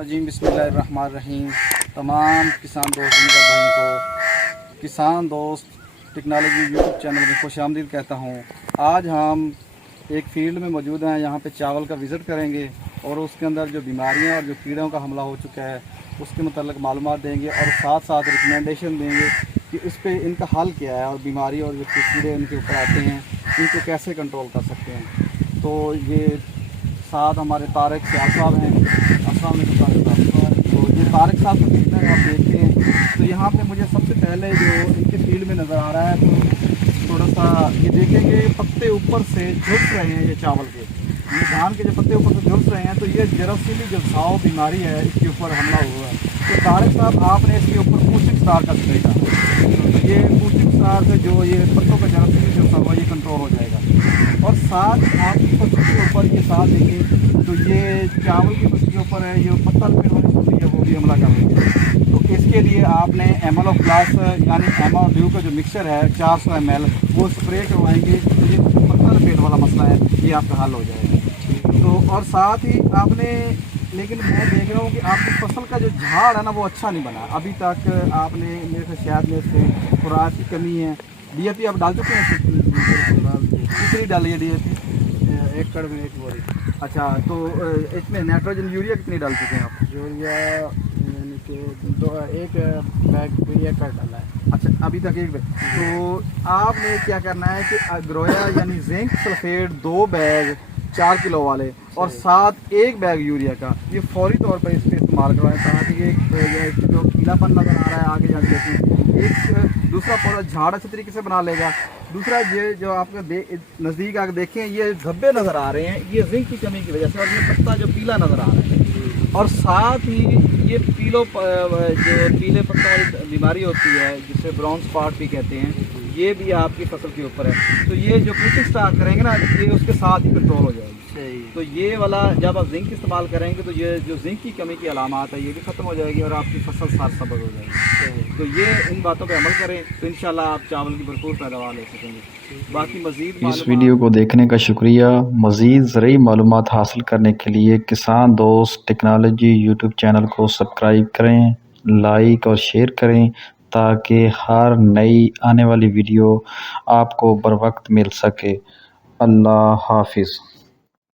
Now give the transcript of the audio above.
रजीम बिस्मिल्लाहिर्रहमानिर्रहीम। तमाम किसान दोस्त भाइयों को किसान दोस्त टेक्नोलॉजी यूट्यूब चैनल में खुशामदीद कहता हूँ। आज हम एक फील्ड में मौजूद हैं, यहाँ पे चावल का विज़िट करेंगे और उसके अंदर जो बीमारियाँ और जो कीड़ों का हमला हो चुका है उसके मतलब मालूमात देंगे और साथ साथ रिकमेंडेशन देंगे कि इस पे इनका हल क्या है और बीमारी और जो कीड़े इनके ऊपर आते हैं इनको कैसे कंट्रोल कर सकते हैं। तो ये साथ हमारे तारिक सियाल साहब हैं। अस्सलाम वालेकुम तारिक साहब। तो ये तारिक साहब का फील्ड है, आप देखते हैं। तो यहाँ पे मुझे सबसे पहले जो इनके फील्ड में नज़र आ रहा है तो थोड़ा सा ये देखेंगे पत्ते ऊपर से झुलस रहे हैं। ये चावल के ये धान के जो पत्ते ऊपर से झुलस रहे हैं तो ये जरासीली जलसाव बीमारी है, इसके ऊपर हमला हुआ है। तो तारिक साहब आपने इसके ऊपर पूचिंग स्टार का देखा, तो ये पूचिंग स्टार से जो ये पत्तों का जरासीली जलसाव हुआ ये कंट्रोल हो जाएगा। और साथ आपकी फसल के ऊपर ये साथ देखिए तो ये चावल की फसल के ऊपर है, ये पत्ता लपेट वाली फसल है वो भी हमला कर रही है। तो इसके लिए आपने एमएल प्लस यानी एमओ का जो मिक्सचर है 400 ml वो स्प्रे करवाएंगे तो ये पत्ता लपेट वाला मसला है ये आपका हल हो जाएगा। तो और साथ ही आपने, लेकिन मैं देख रहा हूँ कि आपकी फसल का जो झाड़ है ना वो अच्छा नहीं बना अभी तक। आपने मेरे से शायद में से खुराक की कमी है। डीएपी आप डाल चुके हैं? कितनी डाली है डीएपी? एकड़ में एक बोरी। अच्छा, तो इसमें नाइट्रोजन यूरिया कितनी डाल चुके हैं आप? यूरिया यानी कि एक बैग यूरिया का डाला है। अच्छा, अभी तक एक बैग। तो आपने क्या करना है कि ग्रोया यानी जिंक सल्फेट 2 बैग 4 किलो वाले और साथ 1 बैग यूरिया का ये फौरी तौर पर इस पर इस्तेमाल करवाएं ताकि ये जो पीलापन नज़र आ रहा है आगे जाके एक दूसरा पौधा झाड़ अच्छे तरीके से बना लेगा। दूसरा ये जो आपके नज़दीक आके देखें ये धब्बे नज़र आ रहे हैं, ये जिंक की कमी की वजह से, और ये पत्ता जो पीला नज़र आ रहा है। और साथ ही ये जो पीले पत्तों वाली बीमारी होती है जिसे ब्राउन स्पॉट भी कहते हैं, ये भी आपकी फसल के ऊपर है। तो ये जो पूचिंग स्टार करेंगे ना ये उसके साथ ही कंट्रोल हो जाएगी। तो ये वाला जब आप जिंक इस्तेमाल करेंगे तो ये जो जिंक की कमी की अलामात है ये भी ख़त्म हो जाएगी और आपकी फसल साथ सबज हो जाएगी। तो ये इन बातों पे अमल करें तो इंशाल्लाह आप चावल की भरपूर पैदावार ले सकेंगे। बाकी मज़ीद इस वीडियो को देखने का शुक्रिया। मज़ीद ज़रूरी मालूमात हासिल करने के लिए किसान दोस्त टेक्नोलॉजी यूट्यूब चैनल को सब्सक्राइब करें, लाइक और शेयर करें ताकि हर नई आने वाली वीडियो आपको बर वक्त मिल सके। अल्लाह हाफिज़।